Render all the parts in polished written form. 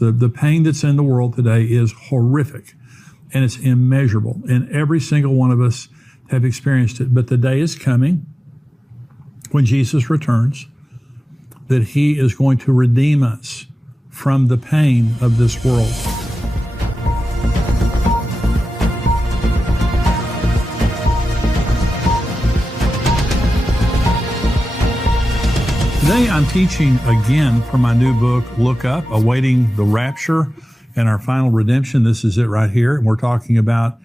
The pain that's in the world today is horrific, and it's immeasurable. And every single one of us have experienced it. But the day is coming when Jesus returns that he is going to redeem us from the pain of this world. Today I'm teaching again from my new book, Look Up, Awaiting the Rapture and Our Final Redemption. This is it right here. And we're talking about,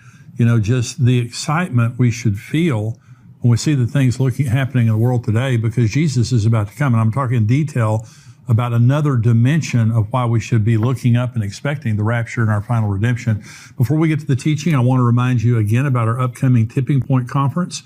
just the excitement we should feel when we see the things happening in the world today, because Jesus is about to come. And I'm talking in detail about another dimension of why we should be looking up and expecting the rapture and our final redemption. Before we get to the teaching, I want to remind you again about our upcoming Tipping Point Conference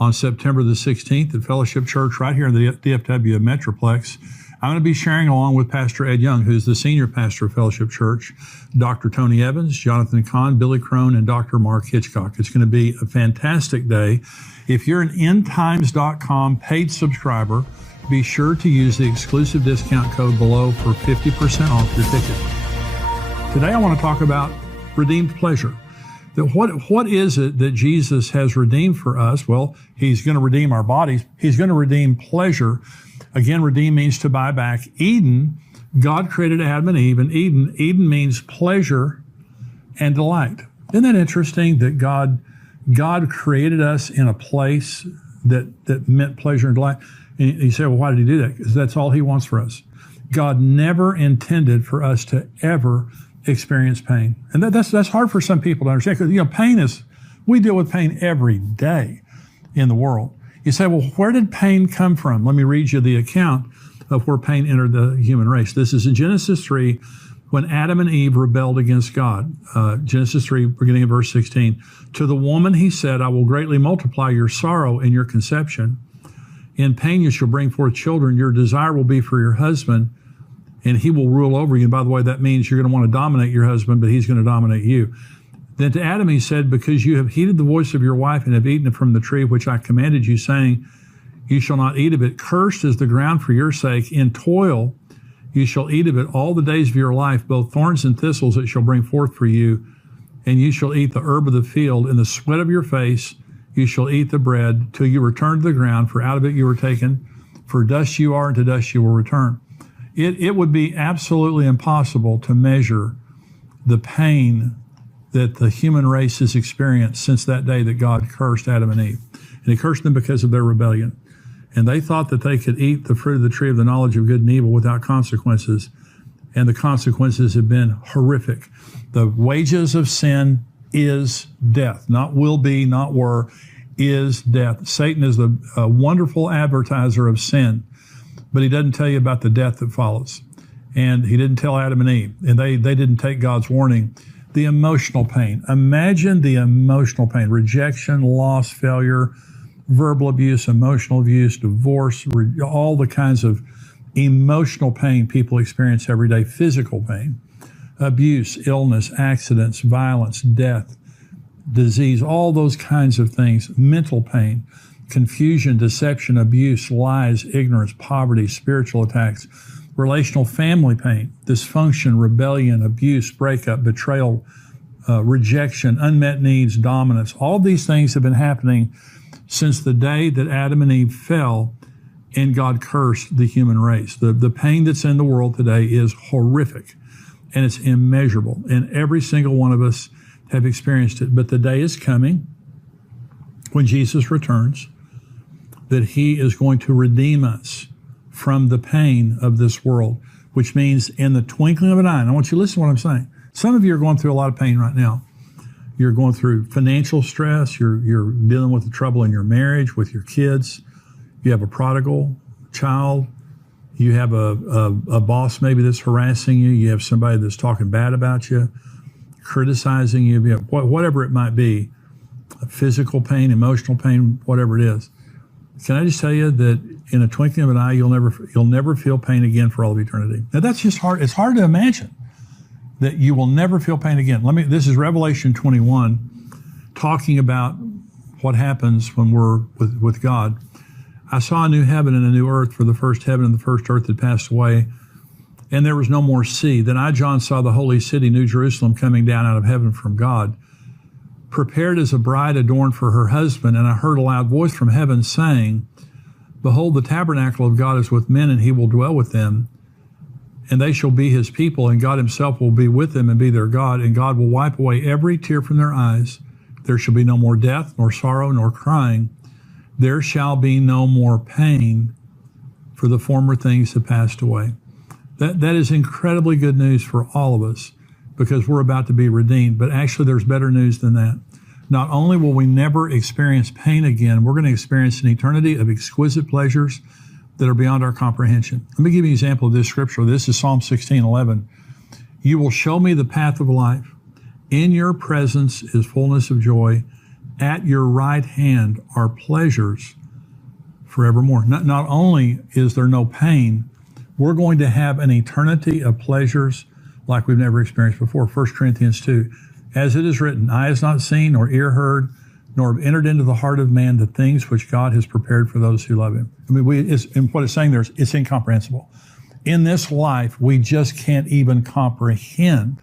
on September the 16th at Fellowship Church right here in the DFW Metroplex. I'm going to be sharing along with Pastor Ed Young, who's the senior pastor of Fellowship Church, Dr. Tony Evans, Jonathan Kahn, Billy Crone, and Dr. Mark Hitchcock. It's going to be a fantastic day. If you're an endtimes.com paid subscriber, be sure to use the exclusive discount code below for 50% off your ticket. Today I want to talk about redeemed pleasure. What is it that Jesus has redeemed for us? Well, he's going to redeem our bodies. He's going to redeem pleasure. Again, redeem means to buy back. Eden, God created Adam and Eve, and Eden means pleasure and delight. Isn't that interesting that God created us in a place that meant pleasure and delight? And you say, well, why did he do that? Because that's all he wants for us. God never intended for us to ever experience pain. And that's hard for some people to understand, because, we deal with pain every day in the world. You say, well, where did pain come from? Let me read you the account of where pain entered the human race. This is in Genesis 3, when Adam and Eve rebelled against God. Genesis 3, beginning of verse 16. To the woman he said, I will greatly multiply your sorrow and your conception. In pain you shall bring forth children. Your desire will be for your husband, and he will rule over you. And by the way, that means you're going to want to dominate your husband, but he's going to dominate you. Then to Adam he said, because you have heeded the voice of your wife and have eaten from the tree which I commanded you, saying, you shall not eat of it. Cursed is the ground for your sake. In toil you shall eat of it all the days of your life. Both thorns and thistles it shall bring forth for you. And you shall eat the herb of the field. In the sweat of your face you shall eat the bread till you return to the ground, for out of it you were taken. For dust you are, and to dust you will return. It would be absolutely impossible to measure the pain that the human race has experienced since that day that God cursed Adam and Eve. And he cursed them because of their rebellion. And they thought that they could eat the fruit of the tree of the knowledge of good and evil without consequences. And the consequences have been horrific. The wages of sin is death. Not will be, not were, is death. Satan is the wonderful advertiser of sin, but he doesn't tell you about the death that follows. And he didn't tell Adam and Eve, and they didn't take God's warning. The emotional pain. Imagine the emotional pain. Rejection, loss, failure, verbal abuse, emotional abuse, divorce, all the kinds of emotional pain people experience every day. Physical pain, abuse, illness, accidents, violence, death, disease, all those kinds of things. Mental pain, confusion, deception, abuse, lies, ignorance, poverty, spiritual attacks, relational family pain, dysfunction, rebellion, abuse, breakup, betrayal, rejection, unmet needs, dominance. All these things have been happening since the day that Adam and Eve fell and God cursed the human race. The pain that's in the world today is horrific, and it's immeasurable. And every single one of us have experienced it. But the day is coming when Jesus returns that he is going to redeem us from the pain of this world, which means in the twinkling of an eye. And I want you to listen to what I'm saying. Some of you are going through a lot of pain right now. You're going through financial stress. You're dealing with the trouble in your marriage, with your kids. You have a prodigal child. You have a boss maybe that's harassing you. You have somebody that's talking bad about you, criticizing you, whatever it might be, physical pain, emotional pain, whatever it is. Can I just tell you that in a twinkling of an eye, you'll never feel pain again for all of eternity. Now that's just hard. It's hard to imagine that you will never feel pain again. This is Revelation 21, talking about what happens when we're with God. I saw a new heaven and a new earth, for the first heaven and the first earth had passed away, and there was no more sea. Then I, John, saw the holy city, New Jerusalem, coming down out of heaven from God, prepared as a bride adorned for her husband. And I heard a loud voice from heaven saying, Behold, the tabernacle of God is with men, and he will dwell with them. And they shall be his people, and God himself will be with them and be their God. And God will wipe away every tear from their eyes. There shall be no more death, nor sorrow, nor crying. There shall be no more pain, for the former things have passed away. That is incredibly good news for all of us, because we're about to be redeemed. But actually, there's better news than that. Not only will we never experience pain again, we're going to experience an eternity of exquisite pleasures that are beyond our comprehension. Let me give you an example of this scripture. This is Psalm 16:11. You will show me the path of life. In your presence is fullness of joy. At your right hand are pleasures forevermore. Not only is there no pain, we're going to have an eternity of pleasures like we've never experienced before. 1 Corinthians 2. As it is written, eye has not seen, nor ear heard, nor have entered into the heart of man the things which God has prepared for those who love him. I mean, and what it's saying there is it's incomprehensible. In this life, we just can't even comprehend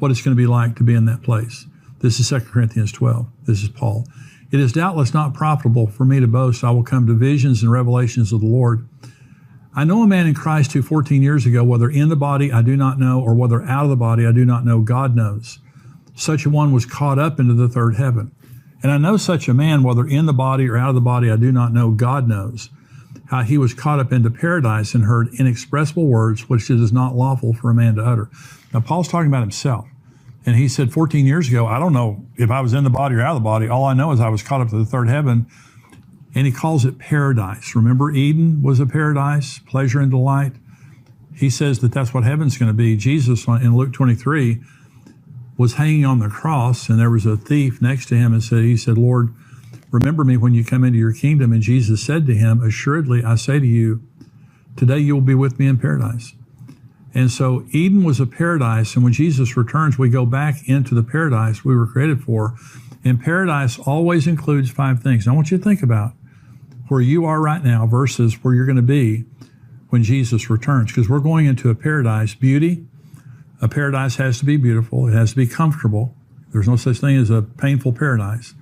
what it's going to be like to be in that place. This is 2 Corinthians 12. This is Paul. It is doubtless not profitable for me to boast. I will come to visions and revelations of the Lord. I know a man in Christ who 14 years ago, whether in the body I do not know, or whether out of the body I do not know, God knows. Such a one was caught up into the third heaven. And I know such a man, whether in the body or out of the body I do not know, God knows, how he was caught up into paradise and heard inexpressible words which it is not lawful for a man to utter. Now, Paul's talking about himself. And he said 14 years ago, I don't know if I was in the body or out of the body. All I know is I was caught up to the third heaven. And he calls it paradise. Remember, Eden was a paradise, pleasure and delight. He says that that's what heaven's going to be. Jesus, in Luke 23, was hanging on the cross, and there was a thief next to him, and he said, Lord, remember me when you come into your kingdom. And Jesus said to him, assuredly, I say to you, today you will be with me in paradise. And so Eden was a paradise, and when Jesus returns, we go back into the paradise we were created for. And paradise always includes 5 things. I want you to think about where you are right now versus where you're going to be when Jesus returns, because we're going into a paradise. Beauty, a paradise has to be beautiful. It has to be comfortable. There's no such thing as a painful paradise.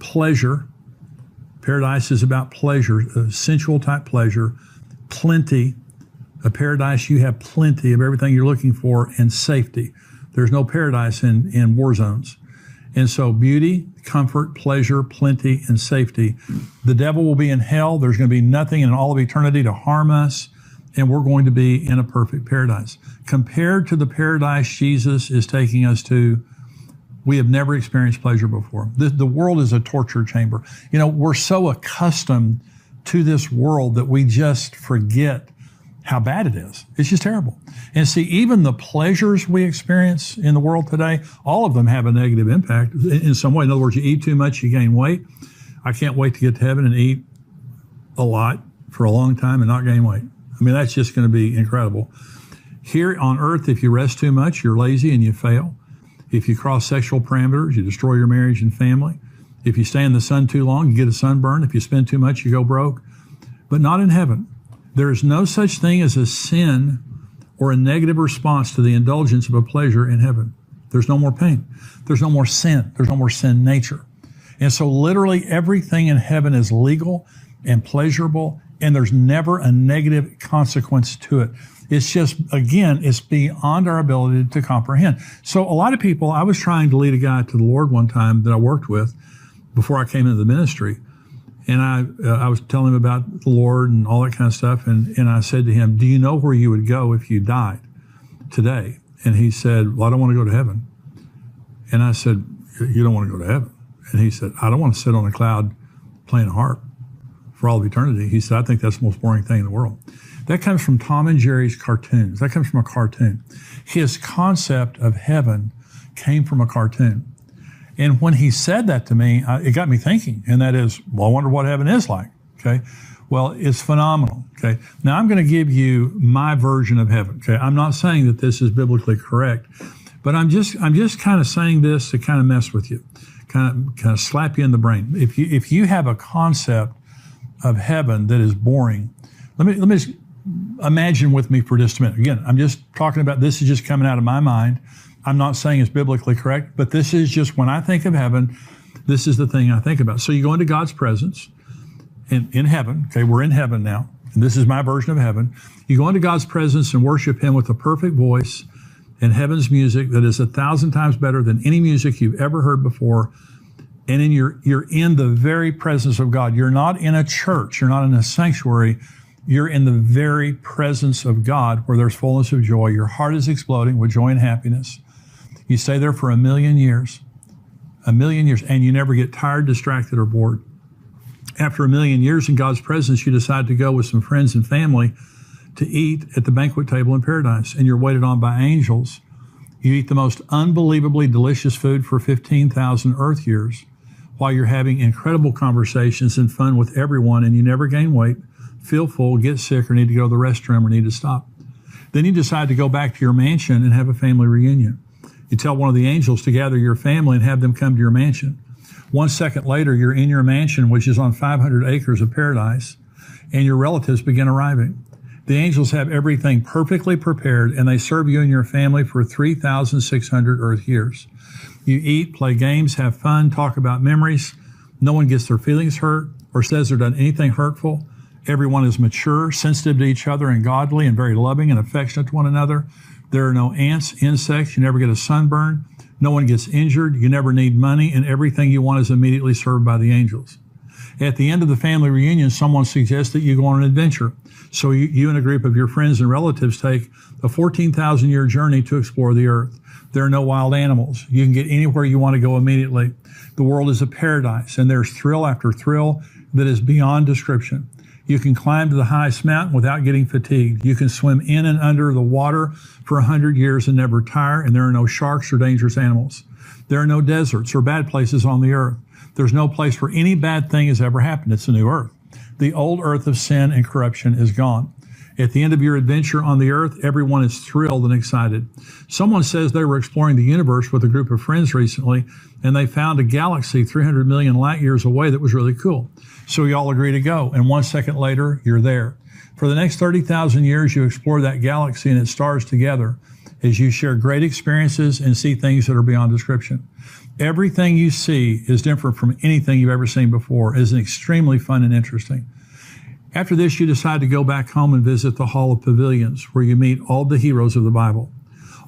Pleasure, paradise is about pleasure, sensual type pleasure. Plenty, a paradise, you have plenty of everything you're looking for. And safety. There's no paradise in war zones. And so beauty, comfort, pleasure, plenty, and safety. The devil will be in hell. There's going to be nothing in all of eternity to harm us. And we're going to be in a perfect paradise. Compared to the paradise Jesus is taking us to, we have never experienced pleasure before. The world is a torture chamber. You know, we're so accustomed to this world that we just forget how bad it is. It's just terrible. And see, even the pleasures we experience in the world today, all of them have a negative impact in some way. In other words, you eat too much, you gain weight. I can't wait to get to heaven and eat a lot for a long time and not gain weight. I mean, that's just going to be incredible. Here on earth, if you rest too much, you're lazy and you fail. If you cross sexual parameters, you destroy your marriage and family. If you stay in the sun too long, you get a sunburn. If you spend too much, you go broke. But not in heaven. There is no such thing as a sin or a negative response to the indulgence of a pleasure in heaven. There's no more pain. There's no more sin. There's no more sin nature. And so literally everything in heaven is legal and pleasurable, and there's never a negative consequence to it. It's just, again, it's beyond our ability to comprehend. So a lot of people, I was trying to lead a guy to the Lord one time that I worked with before I came into the ministry. And I was telling him about the Lord and all that kind of stuff. And I said to him, do you know where you would go if you died today? And he said, well, I don't want to go to heaven. And I said, you don't want to go to heaven? And he said, I don't want to sit on a cloud playing a harp for all of eternity. He said, I think that's the most boring thing in the world. That comes from Tom and Jerry's cartoons. That comes from a cartoon. His concept of heaven came from a cartoon. And when he said that to me, it got me thinking, and that is, well, I wonder what heaven is like, okay? Well, it's phenomenal, okay? Now, I'm going to give you my version of heaven, okay? I'm not saying that this is biblically correct, but I'm just kind of saying this to kind of mess with you, kind of slap you in the brain. If you have a concept of heaven that is boring, let me just imagine with me for just a minute. Again, I'm just talking about, this is just coming out of my mind. I'm not saying it's biblically correct, but this is just, when I think of heaven, this is the thing I think about. So you go into God's presence in heaven. Okay, we're in heaven now. And this is my version of heaven. You go into God's presence and worship him with a perfect voice and heaven's music that is 1,000 times better than any music you've ever heard before. And then you're in the very presence of God. You're not in a church. You're not in a sanctuary. You're in the very presence of God where there's fullness of joy. Your heart is exploding with joy and happiness. You stay there for 1,000,000 years. 1,000,000 years, and you never get tired, distracted, or bored. After 1,000,000 years in God's presence, you decide to go with some friends and family to eat at the banquet table in paradise, and you're waited on by angels. You eat the most unbelievably delicious food for 15,000 earth years while you're having incredible conversations and fun with everyone, and you never gain weight, feel full, get sick, or need to go to the restroom or need to stop. Then you decide to go back to your mansion and have a family reunion. You tell one of the angels to gather your family and have them come to your mansion. 1 second later, you're in your mansion, which is on 500 acres of paradise, and your relatives begin arriving. The angels have everything perfectly prepared, and they serve you and your family for 3,600 earth years. You eat, play games, have fun, talk about memories. No one gets their feelings hurt or says they've done anything hurtful. Everyone is mature, sensitive to each other, and godly, and very loving and affectionate to one another. There are no ants, insects. You never get a sunburn. No one gets injured. You never need money, and everything you want is immediately served by the angels. At the end of the family reunion, someone suggests that you go on an adventure. So you and a group of your friends and relatives take a 14,000-year journey to explore the earth. There are no wild animals. You can get anywhere you want to go immediately. The world is a paradise, and there's thrill after thrill that is beyond description. You can climb to the highest mountain without getting fatigued. You can swim in and under the water for 100 years and never tire, and there are no sharks or dangerous animals. There are no deserts or bad places on the earth. There's no place where any bad thing has ever happened. It's a new earth. The old earth of sin and corruption is gone. At the end of your adventure on the earth, everyone is thrilled and excited. Someone says they were exploring the universe with a group of friends recently, and they found a galaxy 300 million light years away that was really cool. So you all agree to go, and 1 second later, you're there. For the next 30,000 years, you explore that galaxy and its stars together as you share great experiences and see things that are beyond description. Everything you see is different from anything you've ever seen before. It is extremely fun and interesting. After this, you decide to go back home and visit the Hall of Pavilions, where you meet all the heroes of the Bible.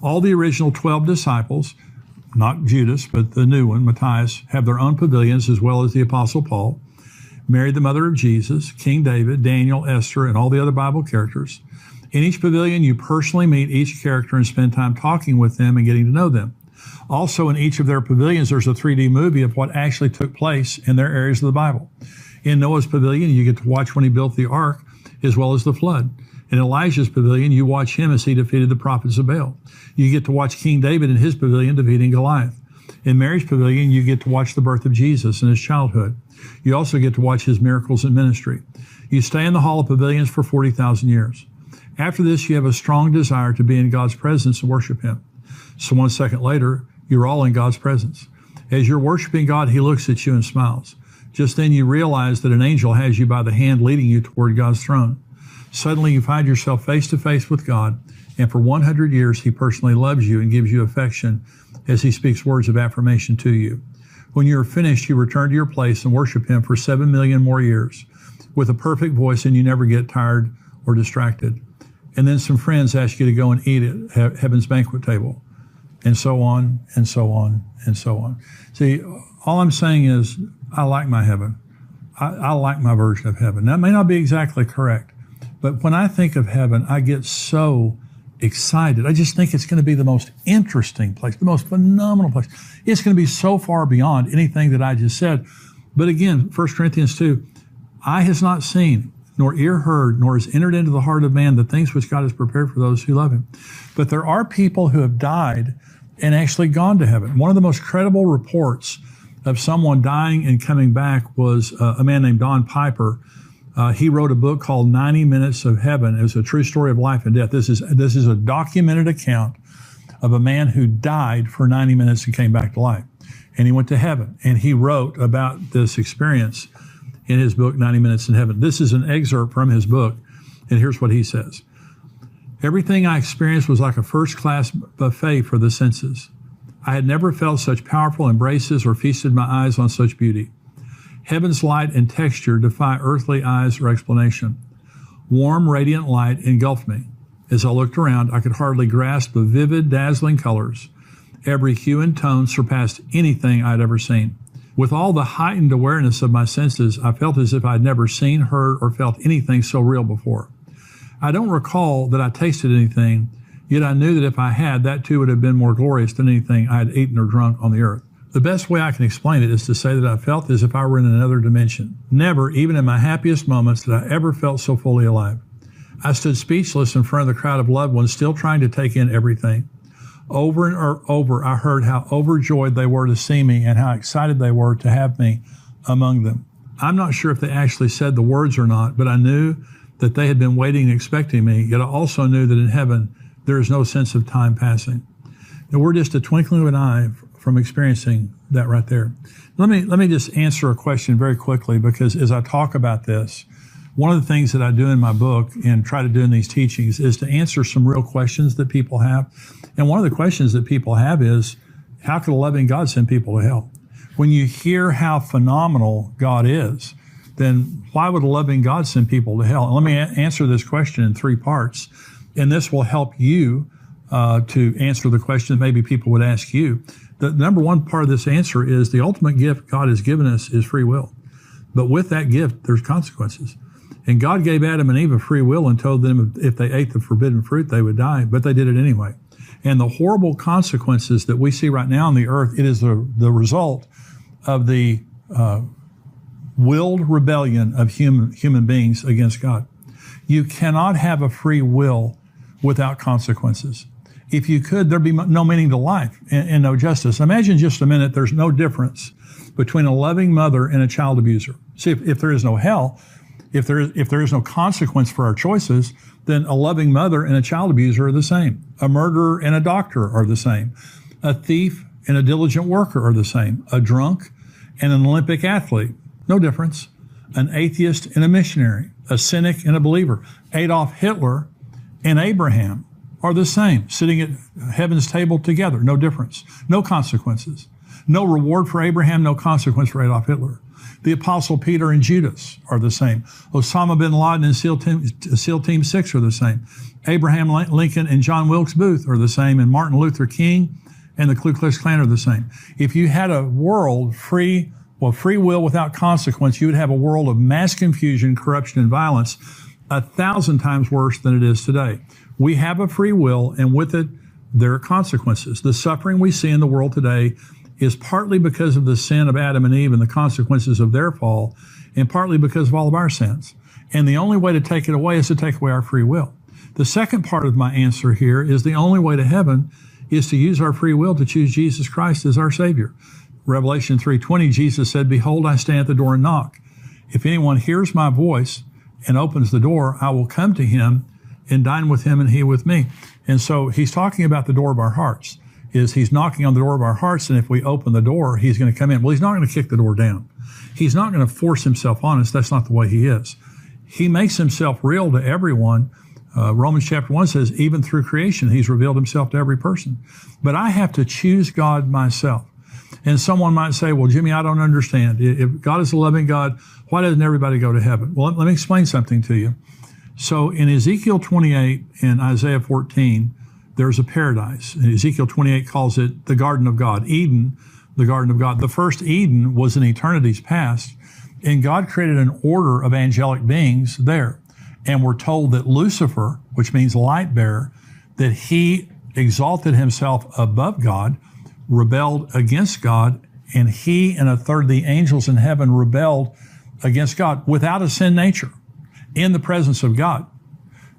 All the original 12 disciples, not Judas, but the new one, Matthias, have their own pavilions, as well as the Apostle Paul, Mary, the mother of Jesus, King David, Daniel, Esther, and all the other Bible characters. In each pavilion, you personally meet each character and spend time talking with them and getting to know them. Also, in each of their pavilions, there's a 3D movie of what actually took place in their areas of the Bible. In Noah's pavilion, you get to watch when he built the ark, as well as the flood. In Elijah's pavilion, you watch him as he defeated the prophets of Baal. You get to watch King David in his pavilion defeating Goliath. In Mary's pavilion, you get to watch the birth of Jesus and his childhood. You also get to watch his miracles in ministry. You stay in the Hall of Pavilions for 40,000 years. After this, you have a strong desire to be in God's presence and worship him. So 1 second later, you're all in God's presence. As you're worshiping God, he looks at you and smiles. Just then you realize that an angel has you by the hand leading you toward God's throne. Suddenly you find yourself face to face with God, and for 100 years he personally loves you and gives you affection as he speaks words of affirmation to you. When you are finished, you return to your place and worship him for 7 million more years with a perfect voice, and you never get tired or distracted. And then some friends ask you to go and eat at heaven's banquet table, and so on, and so on, and so on. See, all I'm saying is, I like my heaven. I like my version of heaven. That may not be exactly correct, but when I think of heaven, I get so excited. I just think it's going to be the most interesting place, the most phenomenal place. It's going to be so far beyond anything that I just said. But again, 1 Corinthians 2, eye has not seen, nor ear heard, nor has entered into the heart of man the things which God has prepared for those who love him. But there are people who have died and actually gone to heaven. One of the most credible reports of someone dying and coming back was a man named Don Piper. He wrote a book called 90 Minutes of Heaven. It was a true story of life and death. This is a documented account of a man who died for 90 minutes and came back to life. And he went to heaven. And he wrote about this experience in his book, 90 Minutes in Heaven. This is an excerpt from his book. And here's what he says. Everything I experienced was like a first-class buffet for the senses. I had never felt such powerful embraces or feasted my eyes on such beauty. Heaven's light and texture defy earthly eyes or explanation. Warm, radiant light engulfed me. As I looked around, I could hardly grasp the vivid, dazzling colors. Every hue and tone surpassed anything I'd ever seen. With all the heightened awareness of my senses, I felt as if I'd never seen, heard, or felt anything so real before. I don't recall that I tasted anything, yet I knew that if I had, that too would have been more glorious than anything I had eaten or drunk on the earth. The best way I can explain it is to say that I felt as if I were in another dimension. Never, even in my happiest moments, did I ever felt so fully alive. I stood speechless in front of the crowd of loved ones, still trying to take in everything. Over and over, I heard how overjoyed they were to see me and how excited they were to have me among them. I'm not sure if they actually said the words or not, but I knew that they had been waiting and expecting me, yet I also knew that in heaven there is no sense of time passing. And we're just a twinkling of an eye from experiencing that right there. Let me just answer a question very quickly, because as I talk about this, one of the things that I do in my book and try to do in these teachings is to answer some real questions that people have. And one of the questions that people have is, how could a loving God send people to hell? When you hear how phenomenal God is, then why would a loving God send people to hell? And let me answer this question in 3 parts. And this will help you to answer the question that maybe people would ask you. The number one part of this answer is the ultimate gift God has given us is free will. But with that gift, there's consequences. And God gave Adam and Eve a free will and told them if they ate the forbidden fruit, they would die, but they did it anyway. And the horrible consequences that we see right now on the earth, it is the result of the willed rebellion of human beings against God. You cannot have a free will without consequences. If you could, there'd be no meaning to life and no justice. Imagine just a minute there's no difference between a loving mother and a child abuser. See, if there is no hell, if there is no consequence for our choices, then a loving mother and a child abuser are the same. A murderer and a doctor are the same. A thief and a diligent worker are the same. A drunk and an Olympic athlete, no difference. An atheist and a missionary. A cynic and a believer. Adolf Hitler and Abraham are the same, sitting at heaven's table together, no difference. No consequences. No reward for Abraham, no consequence for Adolf Hitler. The Apostle Peter and Judas are the same. Osama bin Laden and SEAL Team 6 are the same. Abraham Lincoln and John Wilkes Booth are the same, and Martin Luther King and the Ku Klux Klan are the same. If you had a world free will without consequence, you would have a world of mass confusion, corruption, and violence 1,000 times worse than it is today. We have a free will, and with it, there are consequences. The suffering we see in the world today is partly because of the sin of Adam and Eve and the consequences of their fall, and partly because of all of our sins. And the only way to take it away is to take away our free will. The second part of my answer here is the only way to heaven is to use our free will to choose Jesus Christ as our Savior. Revelation 3:20, Jesus said, "Behold, I stand at the door and knock. If anyone hears my voice and opens the door, I will come to him and dine with him and he with me." And so he's talking about the door of our hearts. He's knocking on the door of our hearts, and if we open the door, he's going to come in. Well, he's not going to kick the door down. He's not going to force himself on us. That's not the way he is. He makes himself real to everyone. Romans chapter 1 says, even through creation, he's revealed himself to every person. But I have to choose God myself. And someone might say, well, Jimmy, I don't understand. If God is a loving God, why doesn't everybody go to heaven? Well, let me explain something to you. So in Ezekiel 28 and Isaiah 14, there's a paradise. And Ezekiel 28 calls it the Garden of God. Eden, the Garden of God. The first Eden was in eternity's past, and God created an order of angelic beings there. And we're told that Lucifer, which means light bearer, that he exalted himself above God, rebelled against God, and he and a third of the angels in heaven rebelled against God without a sin nature in the presence of God.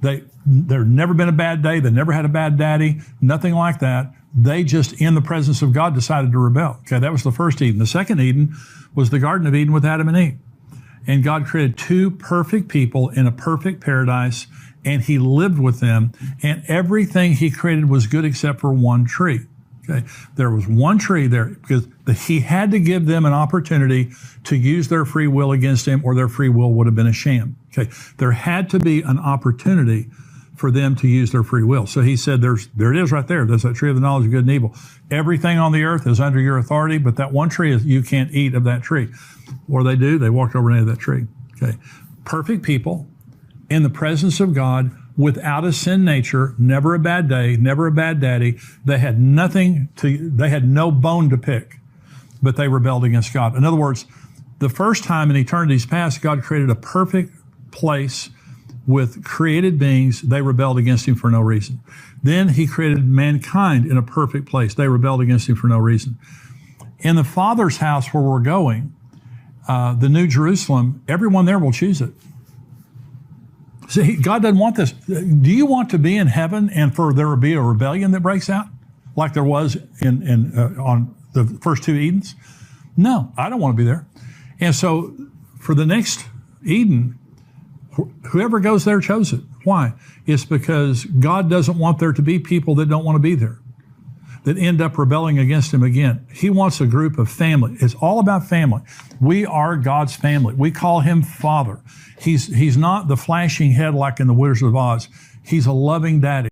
There'd never been a bad day. They never had a bad daddy, nothing like that. They just, in the presence of God, decided to rebel. Okay, that was the first Eden. The second Eden was the Garden of Eden with Adam and Eve. And God created 2 perfect people in a perfect paradise, and he lived with them, and everything he created was good except for one tree. Okay, there was one tree there because he had to give them an opportunity to use their free will against him, or their free will would have been a sham. Okay, there had to be an opportunity for them to use their free will. So he said, there it is right there. There's that tree of the knowledge of good and evil. Everything on the earth is under your authority, but that one tree, you can't eat of that tree. What do? They walked over and ate of that tree. Okay. Perfect people in the presence of God, without a sin nature, never a bad day, never a bad daddy. They had no bone to pick, but they rebelled against God. In other words, the first time in eternity's past, God created a perfect place with created beings. They rebelled against him for no reason. Then he created mankind in a perfect place. They rebelled against him for no reason. In the Father's house where we're going, the New Jerusalem, everyone there will choose it. See, God doesn't want this. Do you want to be in heaven and for there to be a rebellion that breaks out like there was on the first two Edens? No, I don't want to be there. And so for the next Eden, whoever goes there chose it. Why? It's because God doesn't want there to be people that don't want to be there, that end up rebelling against him again. He wants a group of family. It's all about family. We are God's family. We call him Father. He's not the flashing head like in the Wizard of Oz. He's a loving daddy.